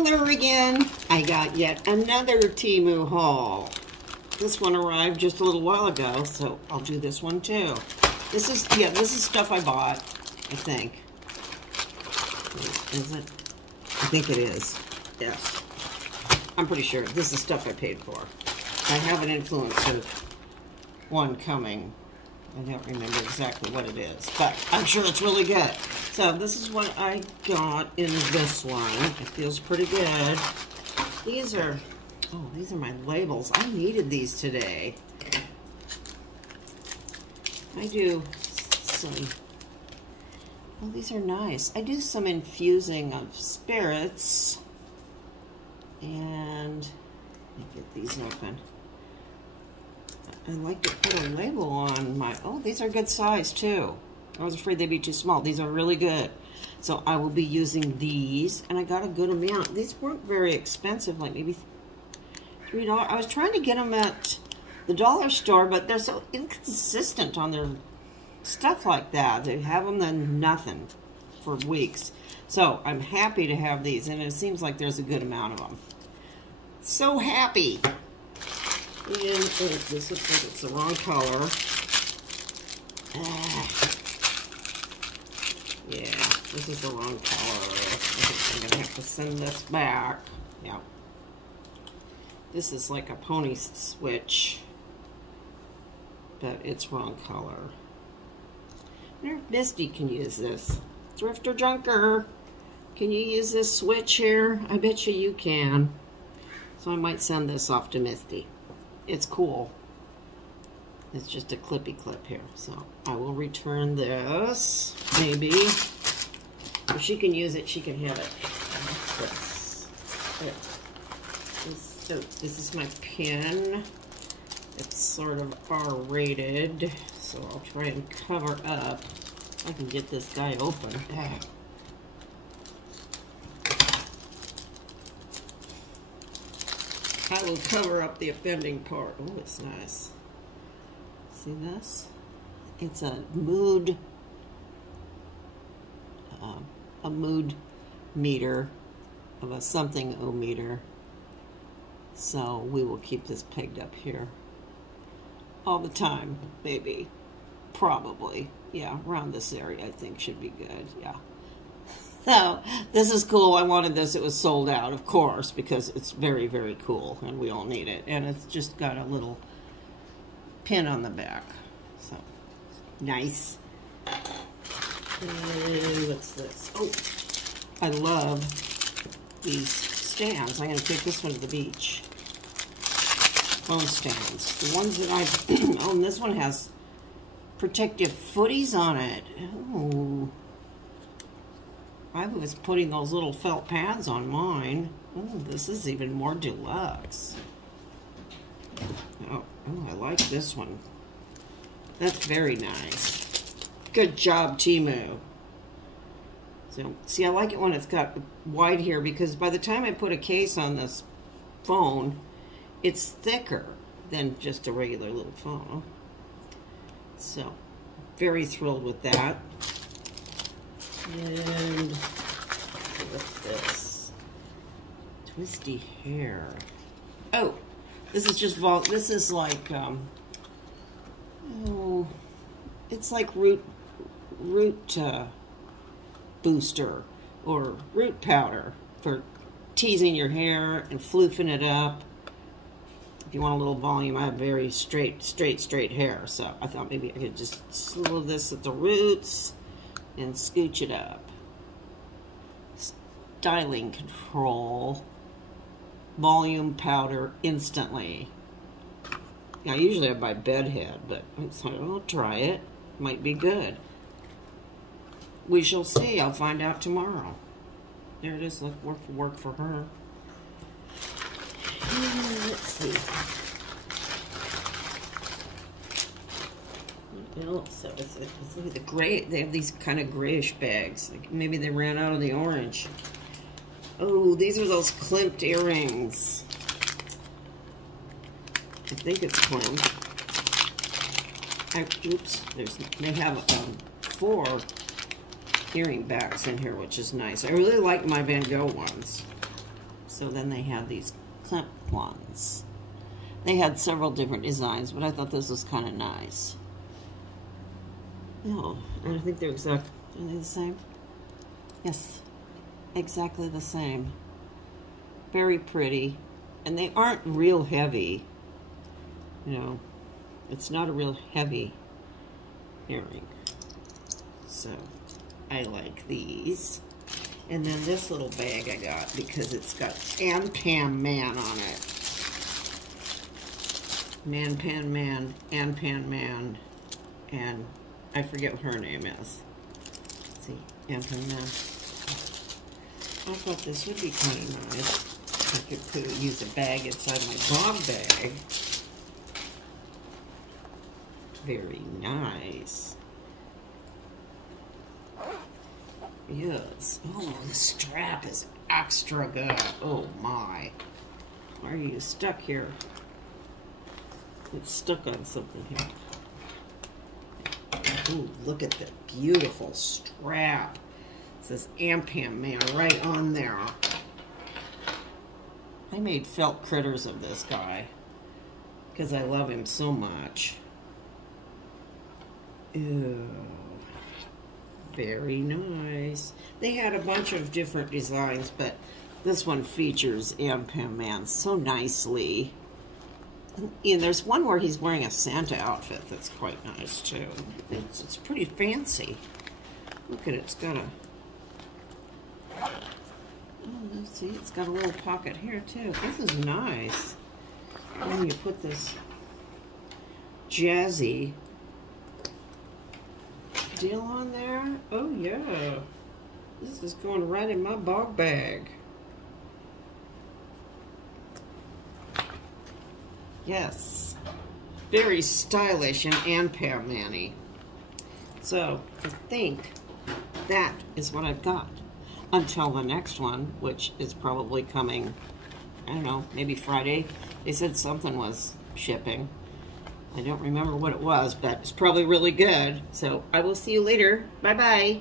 Hello again. I got yet another Temu haul. This one arrived just a little while ago, so I'll do this one too. This is stuff I bought, I think. Is it? I think it is. Yes. I'm pretty sure this is stuff I paid for. I have an influence of one coming. I don't remember exactly what it is, but I'm sure it's really good. So this is what I got in this one. It feels pretty good. These are my labels. I needed these today. I do some, well, these are nice. I do some infusing of spirits. And let me get these open. I like to put a label on my, oh, these are good size too. I was afraid they'd be too small. These are really good. So I will be using these, and I got a good amount. These weren't very expensive, like maybe $3. I was trying to get them at the dollar store, but they're so inconsistent on their stuff like that. They have them then nothing for weeks. So I'm happy to have these, and it seems like there's a good amount of them. So happy. And this looks like it's the wrong color. Yeah, this is the wrong color. I think I'm gonna have to send this back. Yeah. This is like a pony switch, but it's wrong color. I wonder if Misty can use this. Thrifter Junker, can you use this switch here? I bet you can. So I might send this off to Misty. It's cool. It's just a clippy clip here. So I will return this, maybe. If she can use it, she can have it. This is my pen. It's sort of R-rated, so I'll try and cover up. I can get this guy open. I will cover up the offending part. Oh, it's nice. See this? It's a mood meter of a something-o-meter. So we will keep this pegged up here all the time, maybe, probably. Yeah, around this area I think should be good, yeah. So, this is cool. I wanted this. It was sold out, of course, because it's very, very cool, and we all need it. And it's just got a little pin on the back. So, nice. And what's this? Oh, I love these stands. I'm going to take this one to the beach. Phone stands. The ones that I've... oh, and this one has protective footies on it. Oh. I was putting those little felt pads on mine. Oh, this is even more deluxe. Oh, I like this one. That's very nice. Good job, Temu. So, see, I like it when it's got wide here because by the time I put a case on this phone, it's thicker than just a regular little phone. So, very thrilled with that. And what's this? Twisty hair. Oh, this is just this is like oh, it's like root booster or root powder for teasing your hair and floofing it up. If you want a little volume, I have very straight hair, so I thought maybe I could just swirl this at the roots and scooch it up. Styling control. Volume powder instantly. Now, usually I buy bedhead, but I'll try it. Might be good. We shall see. I'll find out tomorrow. There it is. Look, work for her. And let's see. So it's the gray. They have these kind of grayish bags. Like maybe they ran out of the orange. Oh, these are those clipped earrings. I think it's clipped. Oops, they have 4 earring backs in here, which is nice. I really like my Van Gogh ones. So then they have these clip ones. They had several different designs, but I thought this was kind of nice. Oh, and I think they're exactly, are they the same? Yes, exactly the same. Very pretty. And they aren't real heavy. You know, it's not a real heavy earring. So, I like these. And then this little bag I got because it's got Pan Pan Man on it. Man Pan Man, Pan Man, and I forget what her name is. Let's see, Pan Man. I thought this would be kind of nice. I could use a bag inside my dog bag. Very nice. Yes. Oh, the strap is extra good. Oh my. Why are you stuck here? It's stuck on something here. Ooh, look at the beautiful strap. It says Ampam Man right on there. I made felt critters of this guy because I love him so much. Ew. Very nice. They had a bunch of different designs, but this one features Ampam Man so nicely. And there's one where he's wearing a Santa outfit that's quite nice too. It's pretty fancy. Look at it, it's got a... Oh, let's see, it's got a little pocket here too. This is nice. And you put this jazzy deal on there. Oh yeah. This is going right in my bog bag. Yes. Very stylish and Ampam Man-y. So, I think that is what I've got. Until the next one, which is probably coming, I don't know, maybe Friday. They said something was shipping. I don't remember what it was, but it's probably really good. So, I will see you later. Bye-bye.